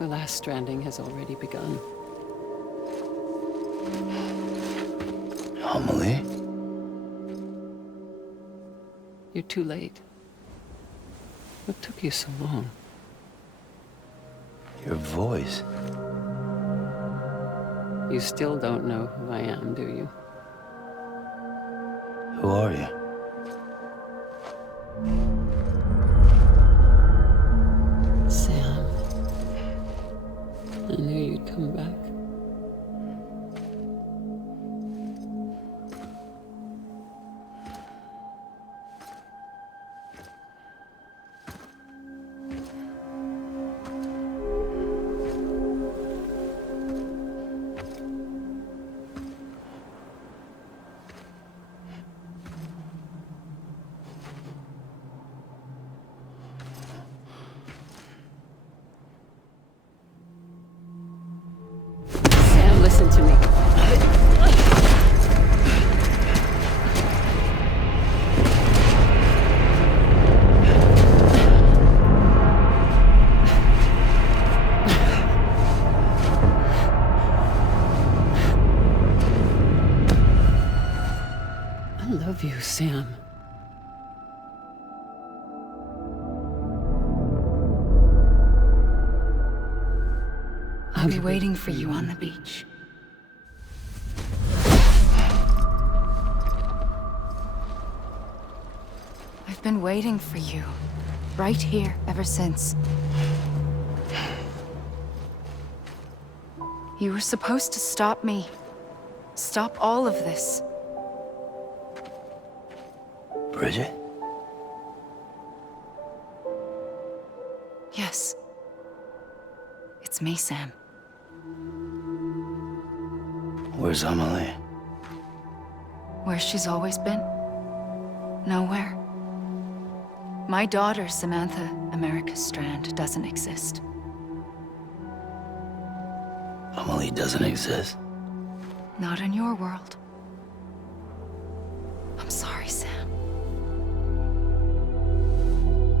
The last stranding has already begun. Amelie? You're too late. What took you so long? Your voice. You still don't know who I am, do you? Who are you? Sam. I knew you'd come back. Sam, listen to me. I love you, Sam. I'll be waiting for you on the beach. I've been waiting for you, right here, ever since. You were supposed to stop me. Stop all of this. Bridget? Yes. It's me, Sam. Where's Amelie? Where she's always been. Nowhere. My daughter, Samantha America Strand, doesn't exist. Amelie doesn't exist. Not in your world. I'm sorry, Sam.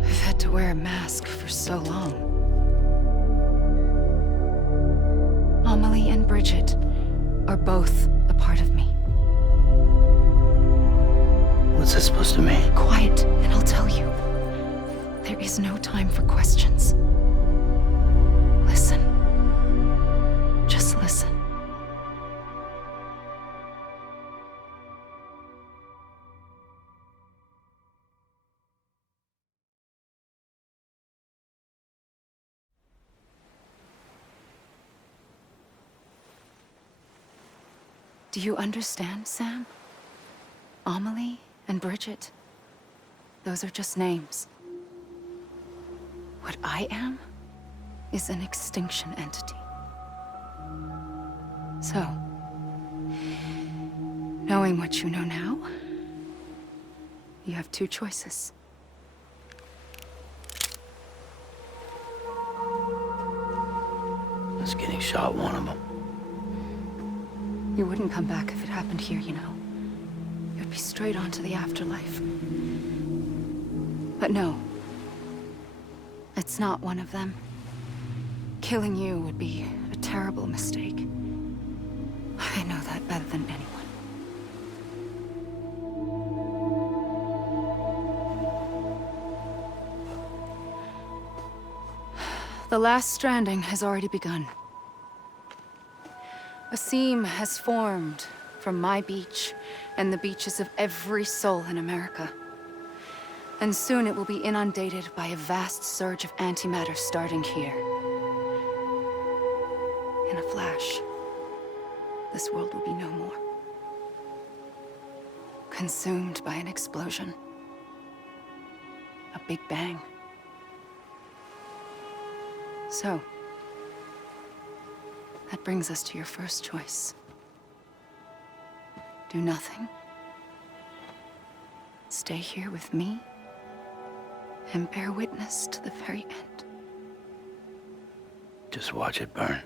I've had to wear a mask for so long. Amelie and Bridget are both a part of me. What's that supposed to mean? Quiet, and I'll tell you. There is no time for questions. Listen. Just listen. Do you understand, Sam? Amelie and Bridget, those are just names. What I am is an extinction entity. So, knowing what you know now, you have two choices. Is getting shot one of them? You wouldn't come back if it happened here, you know. You'd be straight on to the afterlife. But no. It's not one of them. Killing you would be a terrible mistake. I know that better than anyone. The last stranding has already begun. A seam has formed from my beach and the beaches of every soul in America. And soon it will be inundated by a vast surge of antimatter starting here. In a flash, this world will be no more. Consumed by an explosion. A big bang. So, that brings us to your first choice. Do nothing. Stay here with me and bear witness to the very end. Just watch it burn.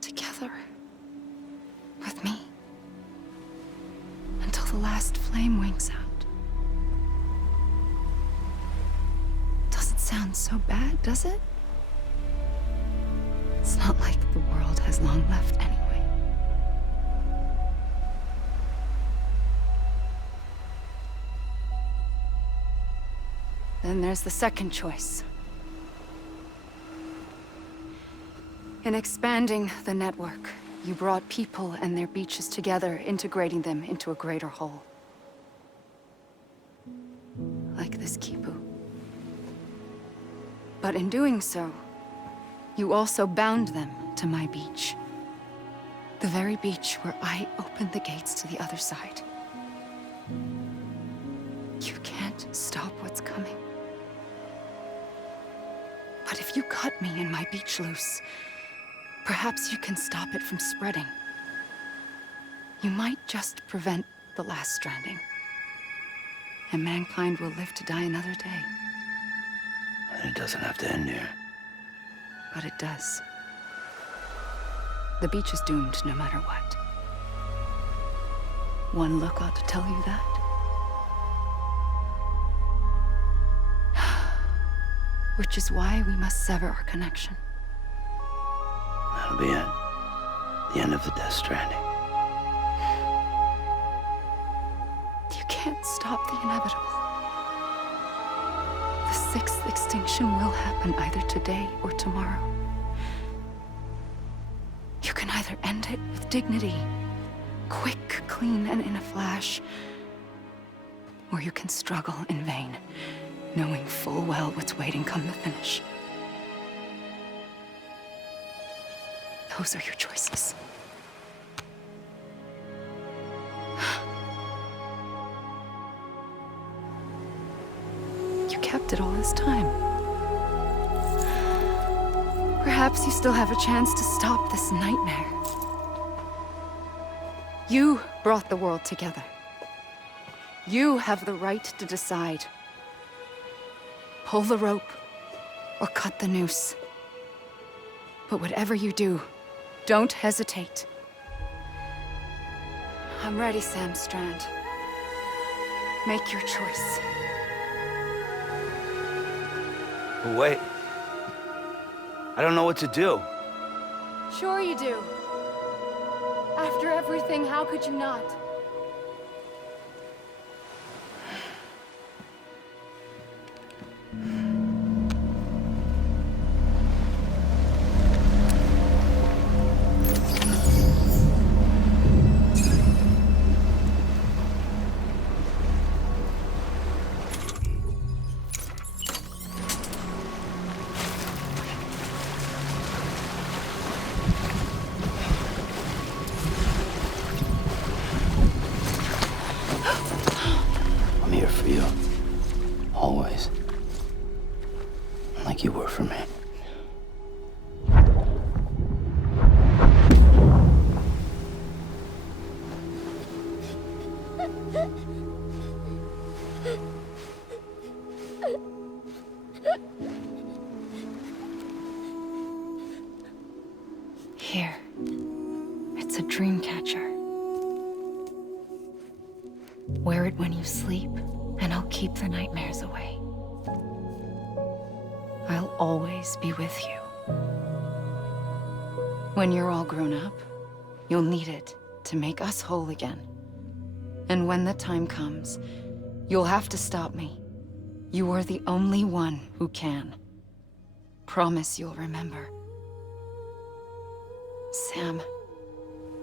Together. With me. Until the last flame winks out. Doesn't sound so bad, does it? It's not like the world has long left anyway. Then there's the second choice. In expanding the network, you brought people and their beaches together, integrating them into a greater whole. Like this Kipu. But in doing so, you also bound them to my beach. The very beach where I opened the gates to the other side. You can't stop what's coming. But if you cut me and my beach loose, perhaps you can stop it from spreading. You might just prevent the last stranding. And mankind will live to die another day. And it doesn't have to end here. But it does. The beach is doomed no matter what. One look ought to tell you that. Which is why we must sever our connection. That'll be it. The end of the Death Stranding. You can't stop the inevitable. The sixth extinction will happen either today or tomorrow. You can either end it with dignity, quick, clean, and in a flash, or you can struggle in vain, knowing full well what's waiting come the finish. Those are your choices. You kept it all this time. Perhaps you still have a chance to stop this nightmare. You brought the world together. You have the right to decide. Pull the rope or cut the noose. But whatever you do, don't hesitate. I'm ready, Sam Strand. Make your choice. But wait. I don't know what to do. Sure you do. After everything, how could you not? I'm here for you. Always. Like you were for me. Here. It's a dream catcher. Wear it when you sleep, and I'll keep the nightmares away. I'll always be with you. When you're all grown up, you'll need it to make us whole again. And when the time comes, you'll have to stop me. You are the only one who can. Promise you'll remember. Sam,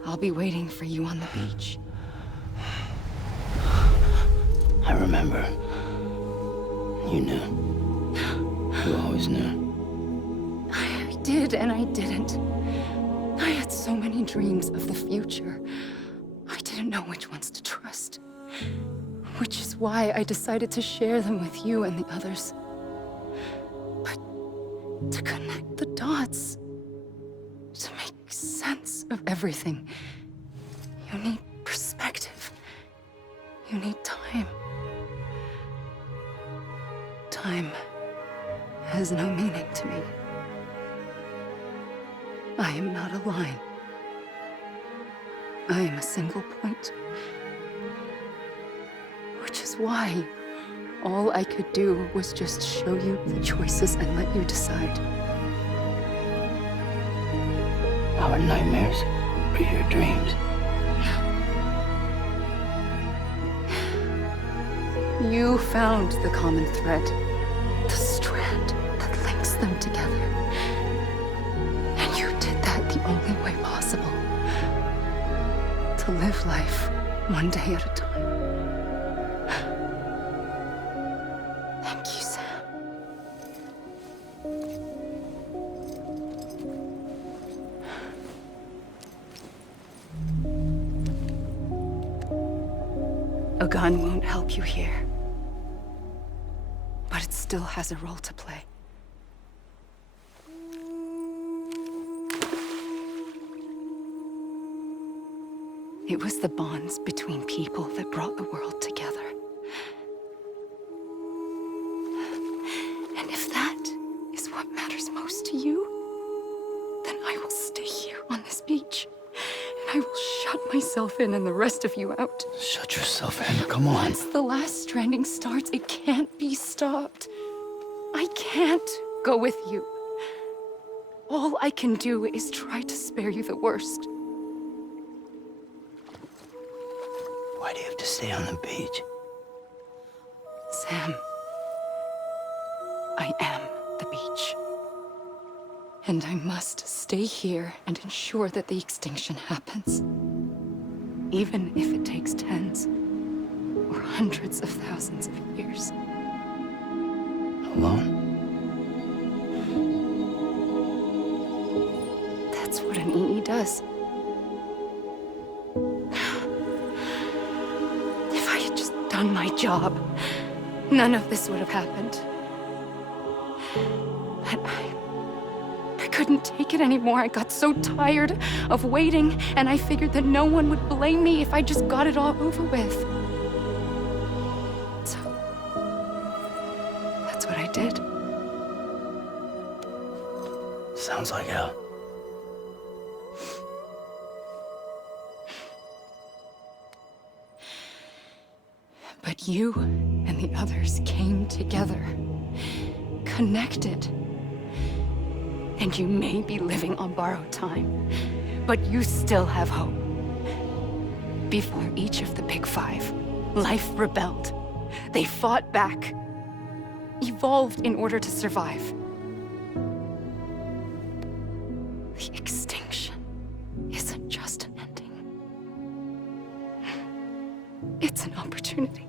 I'll be waiting for you on the beach. I remember. You knew. You always knew. I did and I didn't. I had so many dreams of the future. I didn't know which ones to trust. Which is why I decided to share them with you and the others. But to connect the dots, to make sense of everything, you need perspective. You need time. Time has no meaning to me. I am not a line. I am a single point. Which is why all I could do was just show you the choices and let you decide. Our nightmares or your dreams. You found the common thread, the strand that links them together. And you did that the only way possible. To live life one day at a time. Thank you, Sam. A gun won't help you here. But it still has a role to play. It was the bonds between people that brought the world together. And if that is what matters most to you, then I will stay here on this beach. And I will shut myself in and the rest of you out. Shut yourself in, come on. Once the last stranding starts, it can't be stopped. I can't go with you. All I can do is try to spare you the worst. Why do you have to stay on the beach? Sam, I am the beach. And I must stay here and ensure that the extinction happens. Even if it takes tens or hundreds of thousands of years. Alone? That's what an EE does. If I had just done my job, none of this would have happened. But I couldn't take it anymore. I got so tired of waiting, and I figured that no one would blame me if I just got it all over with. So, that's what I did. Sounds like hell. But you and the others came together, connected. And you may be living on borrowed time, but you still have hope. Before each of the Big Five, life rebelled. They fought back, evolved in order to survive. The extinction isn't just an ending. It's an opportunity.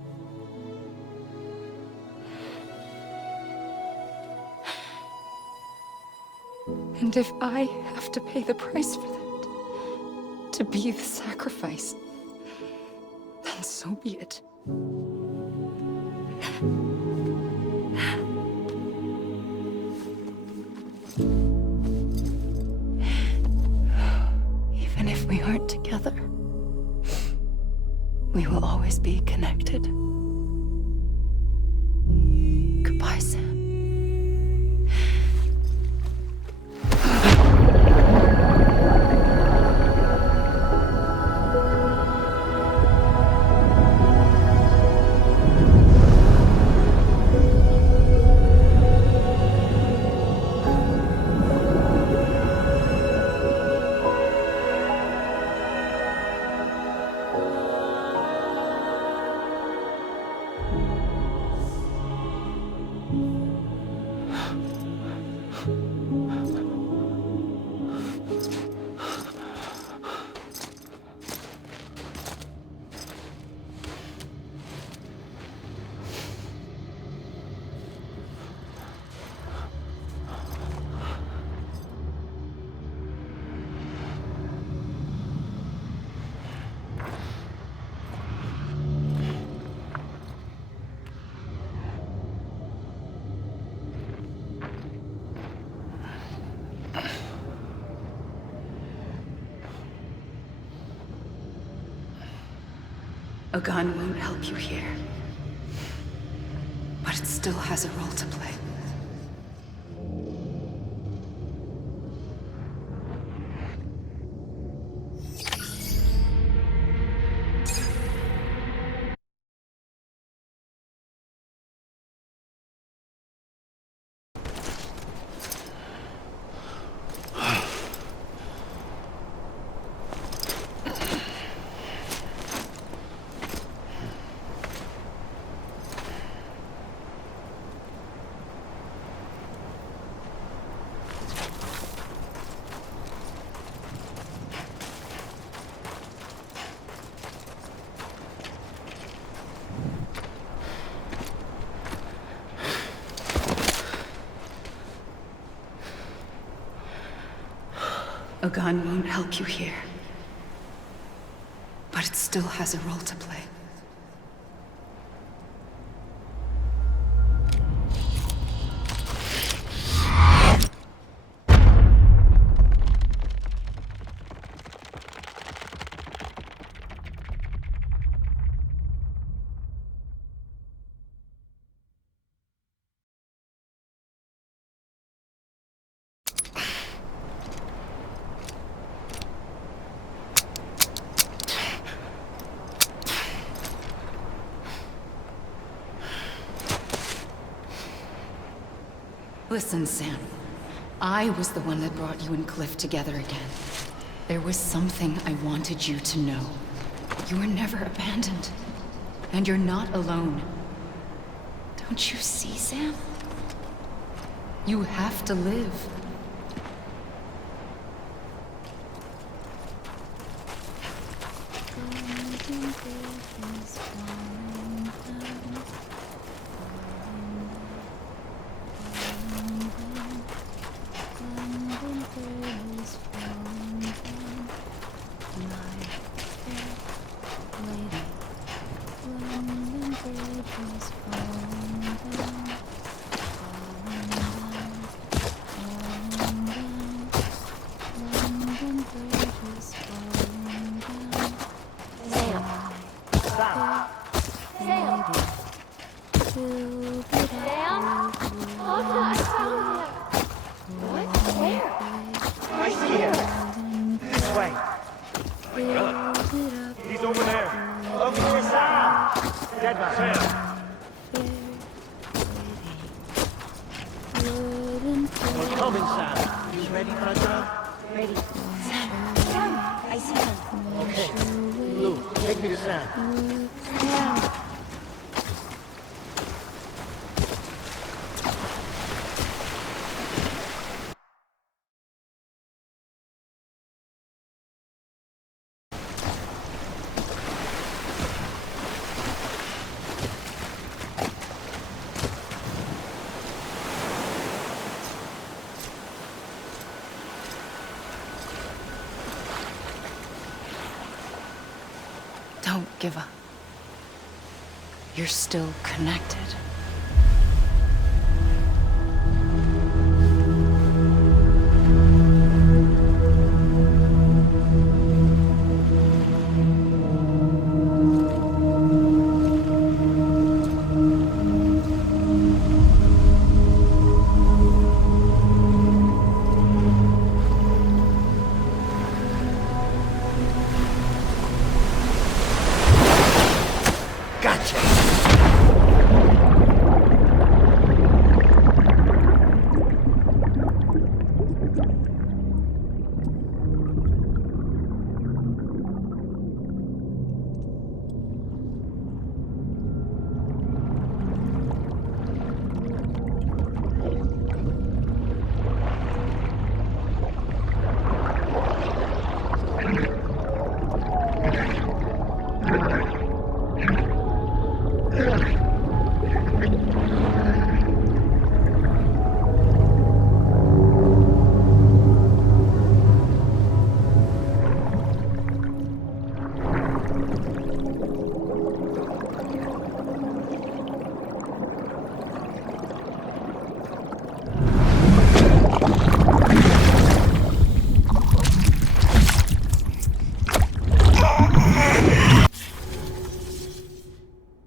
And if I have to pay the price for that, to be the sacrifice, then so be it. Even if we aren't together, we will always be connected. Goodbye, Sam. A gun won't help you here, but it still has a role to play. A gun won't help you here. But it still has a role to play. Listen, Sam. I was the one that brought you and Cliff together again. There was something I wanted you to know. You were never abandoned. And you're not alone. Don't you see, Sam? You have to live. Don't give up. You're still connected.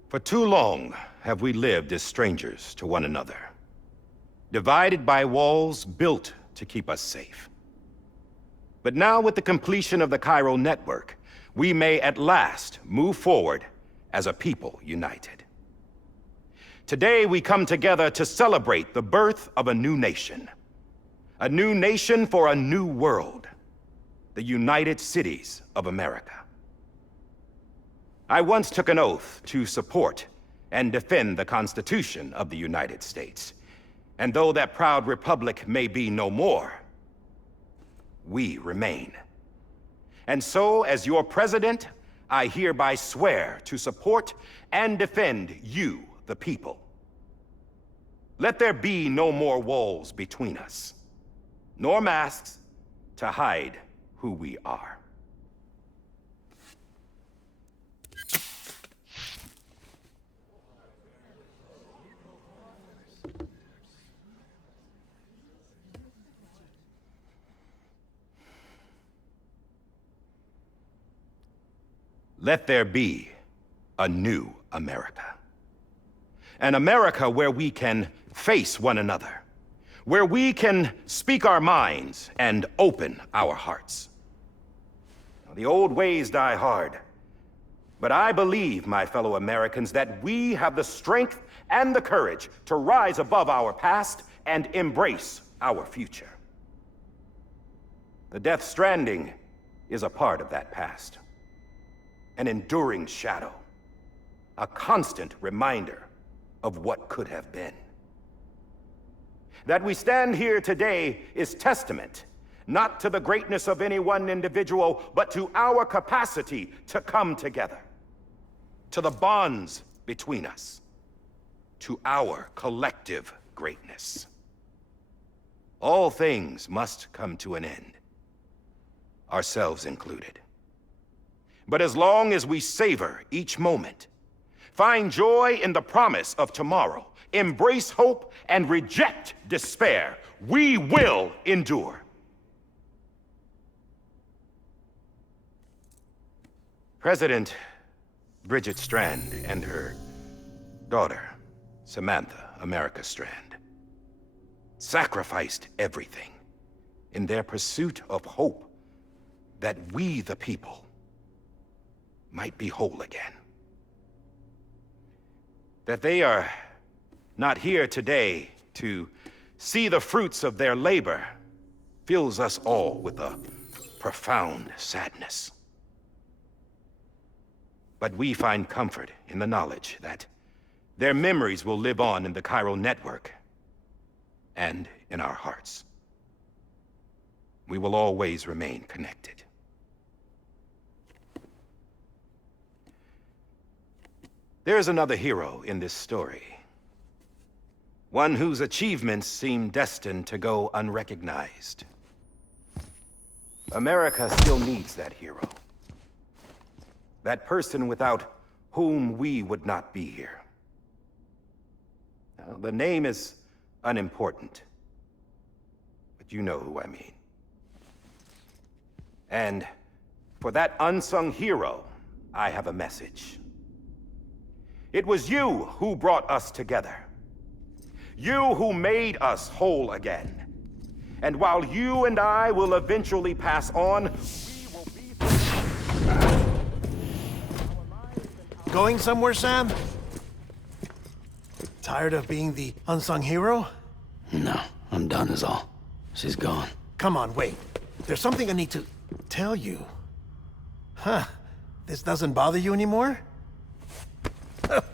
For too long have we lived as strangers to one another, divided by walls built to keep us safe. But now, with the completion of the Cairo network, we may at last move forward as a people united. Today, we come together to celebrate the birth of a new nation. A new nation for a new world. The United Cities of America. I once took an oath to support and defend the Constitution of the United States. And though that proud republic may be no more, we remain. And so, as your president, I hereby swear to support and defend you, the people. Let there be no more walls between us, nor masks to hide who we are. Let there be a new America. An America where we can face one another, where we can speak our minds and open our hearts. Now, the old ways die hard, but I believe, my fellow Americans, that we have the strength and the courage to rise above our past and embrace our future. The Death Stranding is a part of that past. An enduring shadow, a constant reminder of what could have been. That we stand here today is testament, not to the greatness of any one individual, but to our capacity to come together, to the bonds between us, to our collective greatness. All things must come to an end, ourselves included. But as long as we savor each moment, find joy in the promise of tomorrow, embrace hope, and reject despair, we will endure. President Bridget Strand and her daughter, Samantha America Strand, sacrificed everything in their pursuit of hope that we, the people, might be whole again. That they are not here today to see the fruits of their labor fills us all with a profound sadness. But we find comfort in the knowledge that their memories will live on in the chiral network and in our hearts. We will always remain connected. There's another hero in this story. One whose achievements seem destined to go unrecognized. America still needs that hero. That person without whom we would not be here. Now, the name is unimportant, but you know who I mean. And for that unsung hero, I have a message. It was you who brought us together. You who made us whole again. And while you and I will eventually pass on, we will be... Going somewhere, Sam? Tired of being the unsung hero? No, I'm done is all. She's gone. Come on, wait. There's something I need to tell you. Huh. This doesn't bother you anymore?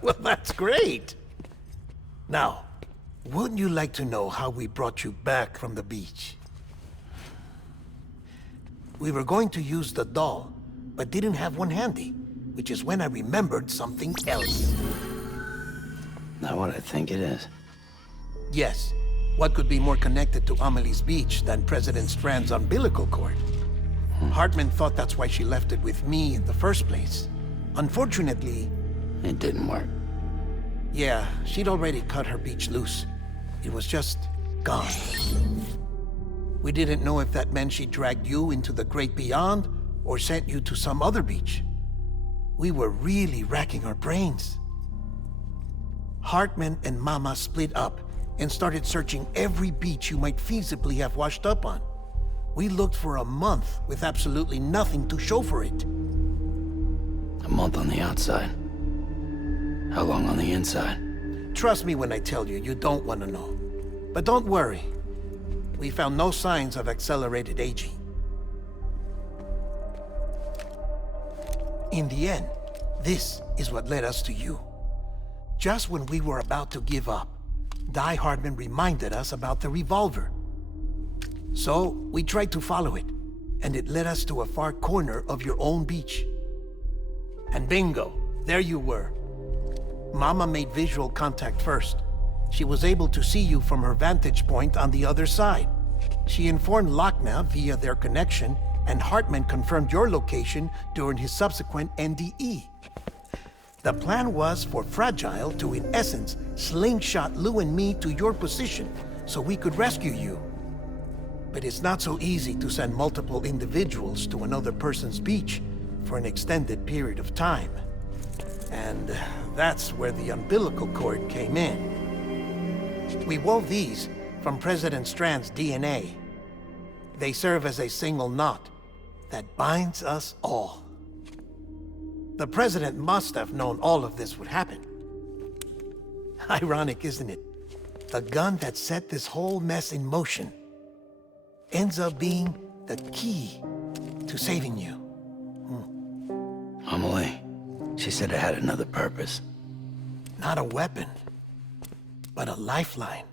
Well, that's great. Now, wouldn't you like to know how we brought you back from the beach? We were going to use the doll, but didn't have one handy, which is when I remembered something else. Not what I think it is. Yes. What could be more connected to Amelie's beach than President Strand's umbilical cord? Hartman thought that's why she left it with me in the first place. Unfortunately... It didn't work. Yeah, she'd already cut her beach loose. It was just gone. We didn't know if that meant she dragged you into the great beyond or sent you to some other beach. We were really racking our brains. Hartman and Mama split up and started searching every beach you might feasibly have washed up on. We looked for a month with absolutely nothing to show for it. A month on the outside. How long on the inside? Trust me when I tell you, you don't want to know. But don't worry. We found no signs of accelerated aging. In the end, this is what led us to you. Just when we were about to give up, Die Hardman reminded us about the revolver. So, we tried to follow it, and it led us to a far corner of your own beach. And bingo, there you were. Mama made visual contact first. She was able to see you from her vantage point on the other side. She informed Lochna via their connection, and Hartman confirmed your location during his subsequent NDE. The plan was for Fragile to, in essence, slingshot Lou and me to your position so we could rescue you. But it's not so easy to send multiple individuals to another person's beach for an extended period of time. And that's where the umbilical cord came in. We wove these from President Strand's DNA. They serve as a single knot that binds us all. The President must have known all of this would happen. Ironic, isn't it? The gun that set this whole mess in motion ends up being the key to saving you. Amelie, she said it had another purpose. Not a weapon, but a lifeline.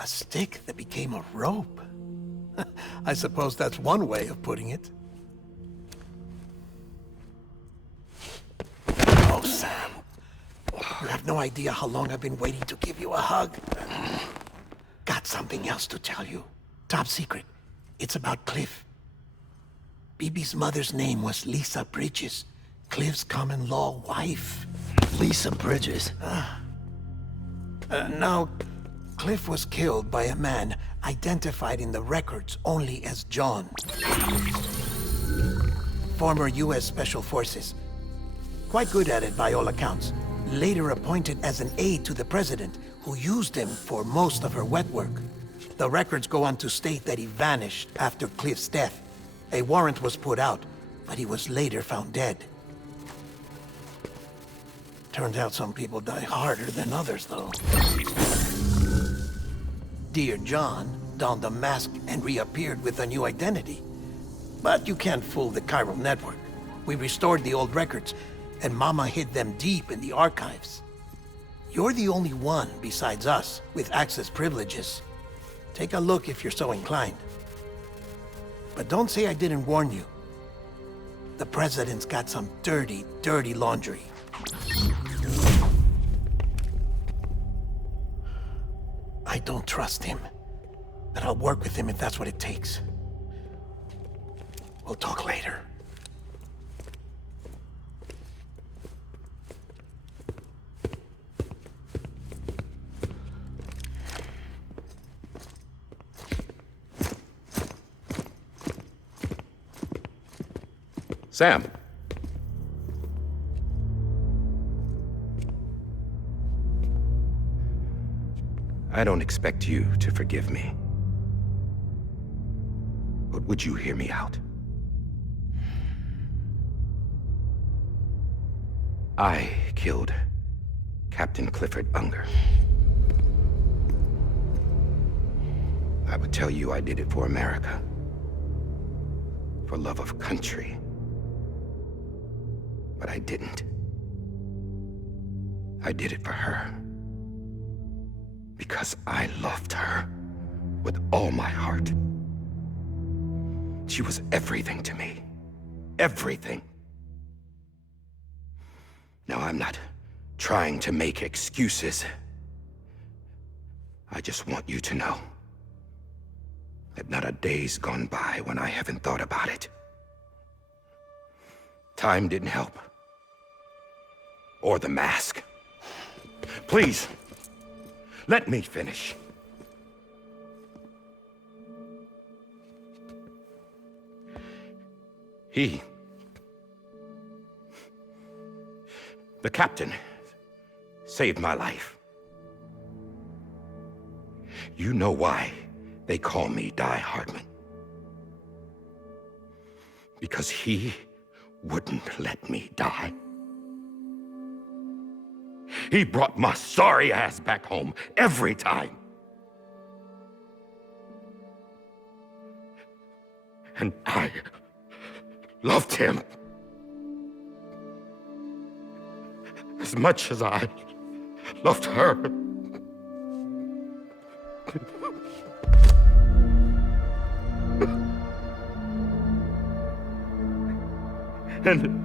A stick that became a rope. I suppose that's one way of putting it. Oh, Sam. You have no idea how long I've been waiting to give you a hug. Got something else to tell you. Top secret. It's about Cliff. Bibi's mother's name was Lisa Bridges, Cliff's common-law wife. Lisa Bridges? Now, Cliff was killed by a man identified in the records only as John. Former U.S. Special Forces. Quite good at it by all accounts. Later appointed as an aide to the president, who used him for most of her wet work. The records go on to state that he vanished after Cliff's death. A warrant was put out, but he was later found dead. Turns out some people die harder than others, though. Dear John donned a mask and reappeared with a new identity. But you can't fool the chiral network. We restored the old records, and Mama hid them deep in the archives. You're the only one besides us with access privileges. Take a look if you're so inclined. But don't say I didn't warn you. The president's got some dirty, dirty laundry. I don't trust him, but I'll work with him if that's what it takes. We'll talk later. Sam. I don't expect you to forgive me. But would you hear me out? I killed Captain Clifford Unger. I would tell you I did it for America. For love of country. But I didn't. I did it for her. Because I loved her with all my heart. She was everything to me. Everything. Now, I'm not trying to make excuses. I just want you to know that not a day's gone by when I haven't thought about it. Time didn't help. Or the mask. Please, let me finish. The captain, saved my life. You know why they call me Die Hardman. Because he wouldn't let me die. He brought my sorry ass back home every time. And I loved him as much as I loved her. And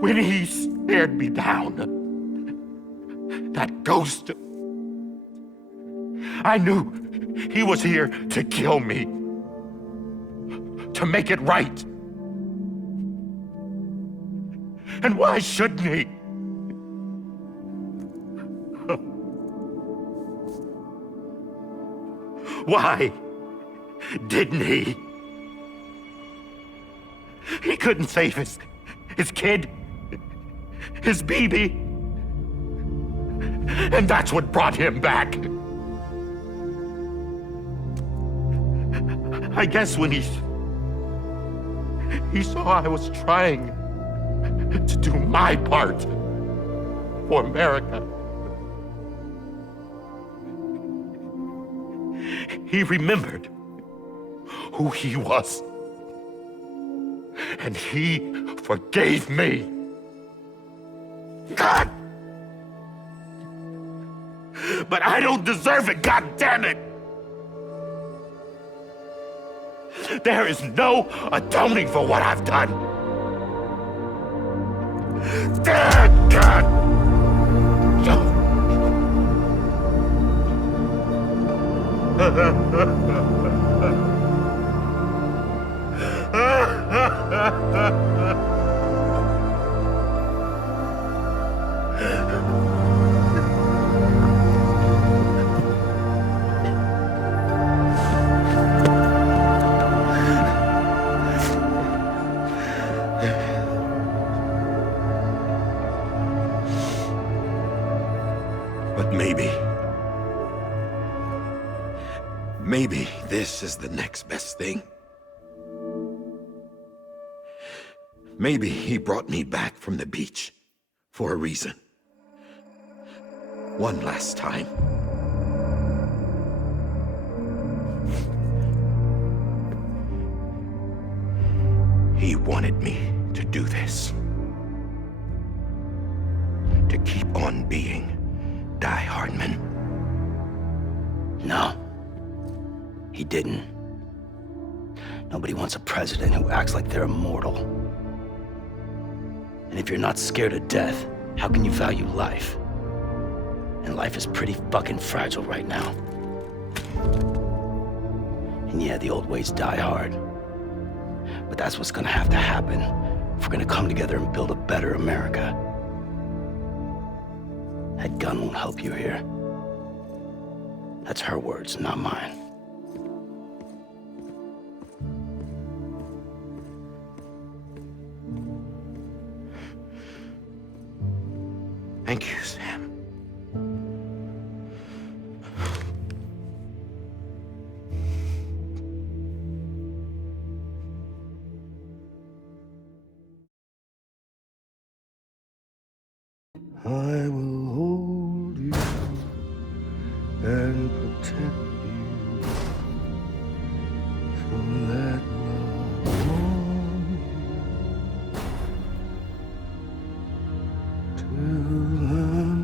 when he stared me down, that ghost, I knew He was here to kill me. To make it right. And why shouldn't he? Why didn't he? He couldn't save his kid, his baby. And that's what brought him back. I guess when he saw I was trying to do my part for America, he remembered who he was. And he forgave me. God! But I don't deserve it, God damn it! There is no atoning for what I've done. God! But maybe this is the next best thing. Maybe he brought me back from the beach for a reason. One last time. He wanted me to do this. To keep on being Die Hardman. No. He didn't. Nobody wants a president who acts like they're immortal. And if you're not scared of death, how can you value life? And life is pretty fucking fragile right now. And yeah, the old ways die hard. But that's what's gonna have to happen if we're gonna come together and build a better America. That gun won't help you here. That's her words, not mine. Thank you, Sam. I will hold you and protect you from that love on till I'm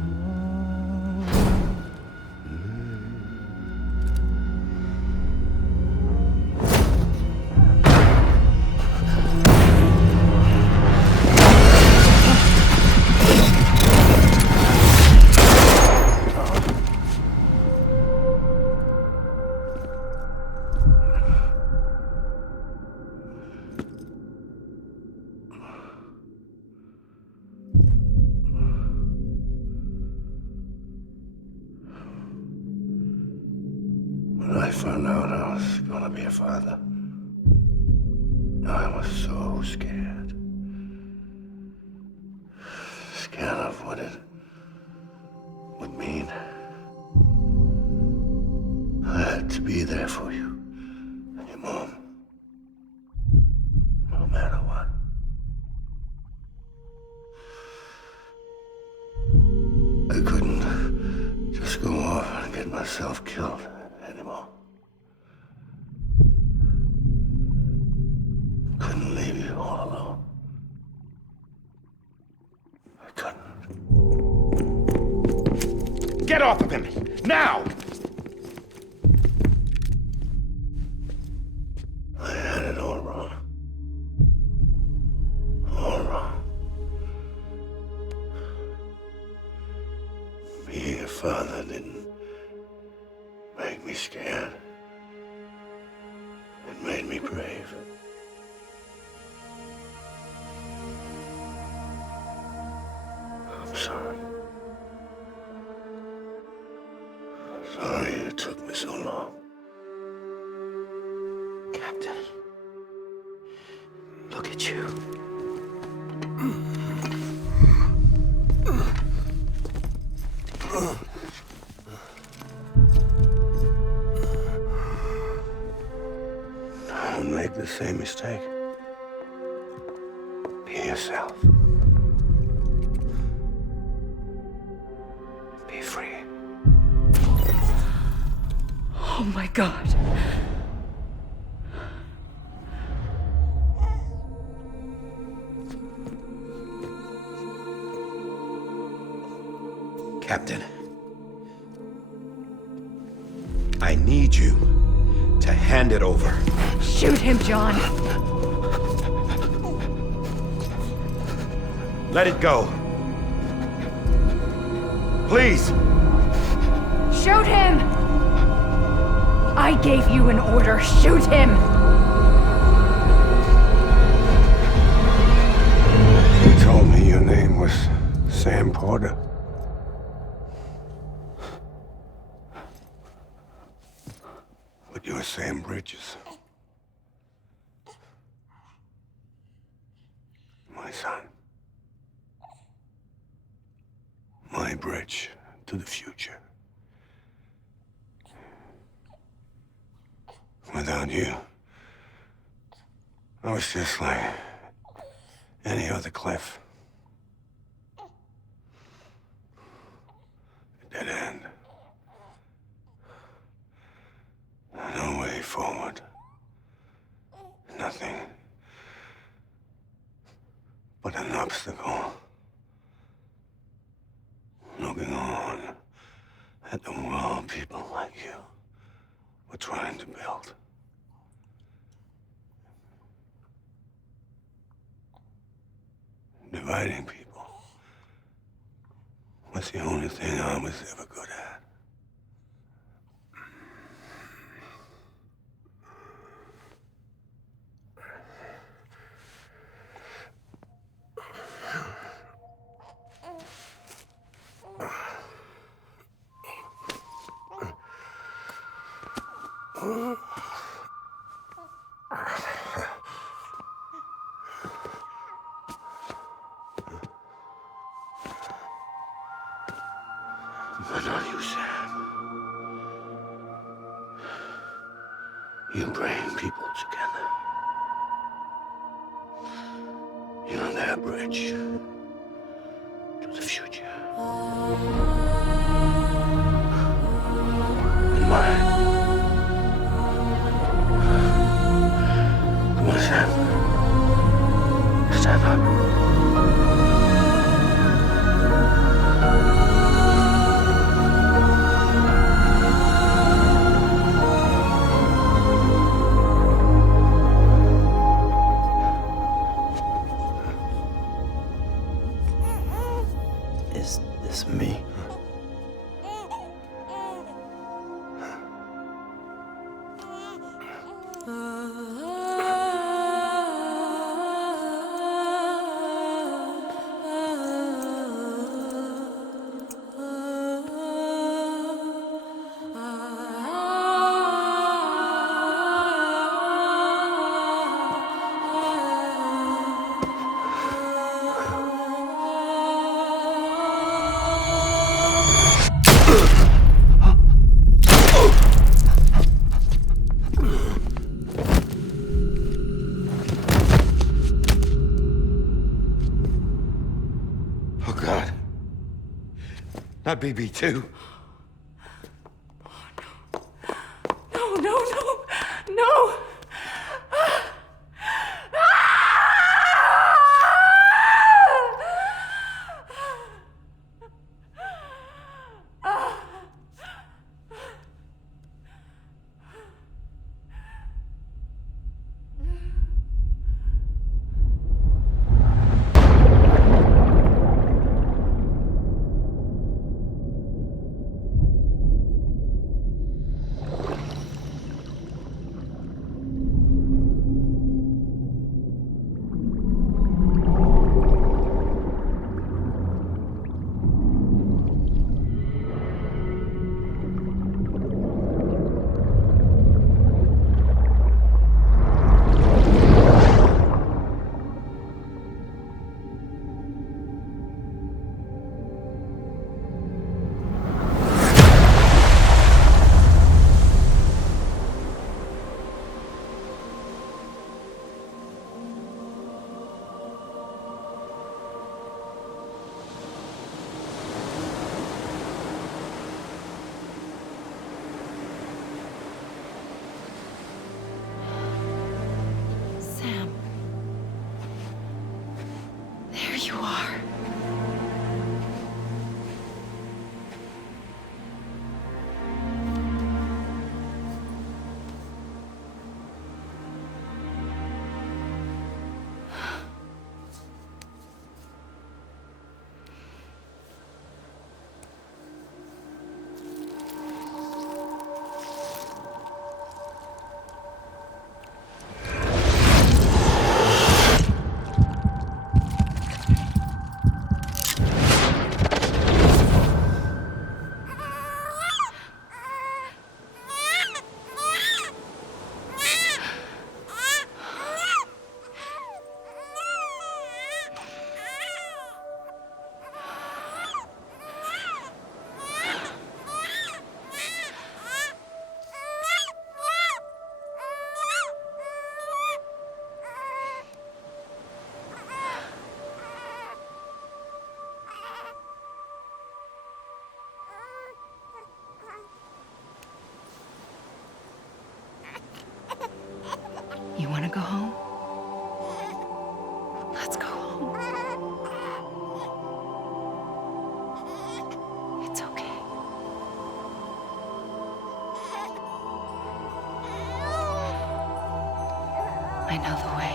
When I found out I was gonna be a father, I was so scared. Scared of what it would mean. I had to be there for you and your mom, no matter what. I couldn't just go off and get myself killed anymore. Couldn't leave you all alone. I couldn't. Get off of him! Now! I had it all wrong. All wrong. Being a father didn't make me scared. me brave. I'm sorry. Sorry it took me so long. Captain, look at you. Don't make the same mistake. Be yourself. Be free. Oh my God. Captain, I need you to hand it over. Shoot him, John. Let it go. Please. Shoot him! I gave you an order. Shoot him! You told me your name was Sam Porter. But you're Sam Bridges. My son. My bridge to the future. Without you, I was just like any other Cliff. A dead end. No way forward. Nothing but an obstacle. Looking on at the world people like you were trying to build. Dividing people was the only thing I was ever good at. But not you, Sam. You bring people together. You're that bridge to the future. And mine. Come on, Sam. Stand up. Is this me? Oh, God. Not BB2. No, no, no, no! you are. You want to go home? Let's go home. It's okay. I know the way.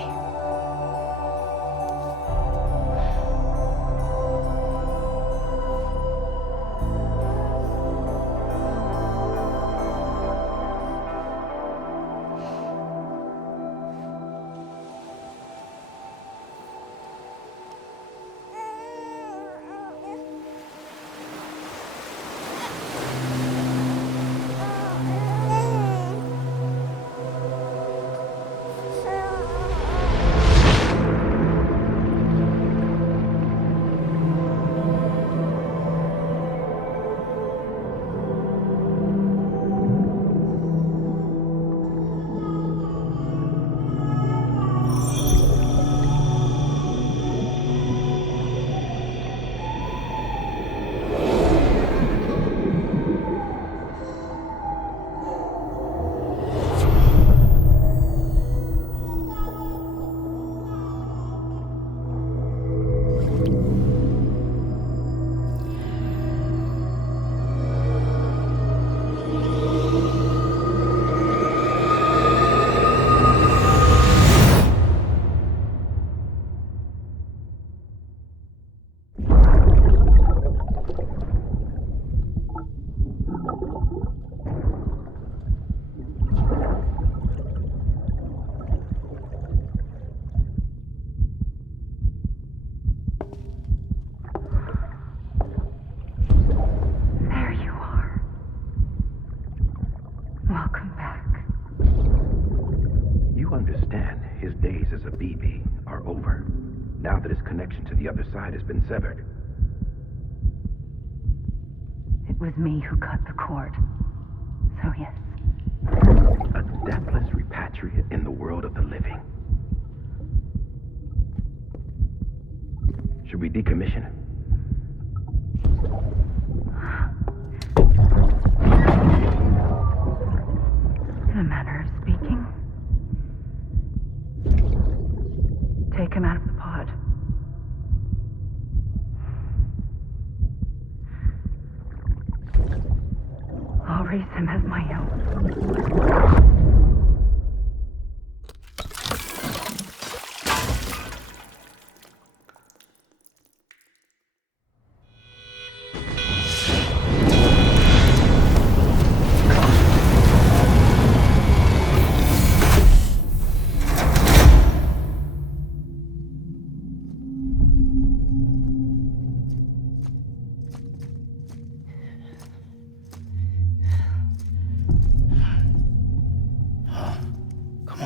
Now that his connection to the other side has been severed. It was me who cut the cord. So yes. A deathless repatriate in the world of the living. Should we decommission him? In a manner of speaking. Take him out of the pod. I'll raise him as my own. Come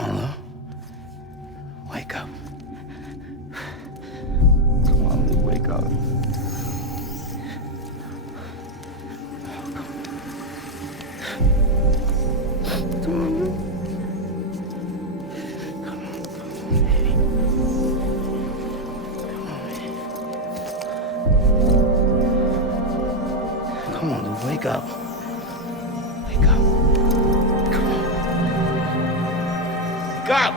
on, Lou, wake up. Wake up. Come on. Wake up!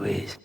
Louise.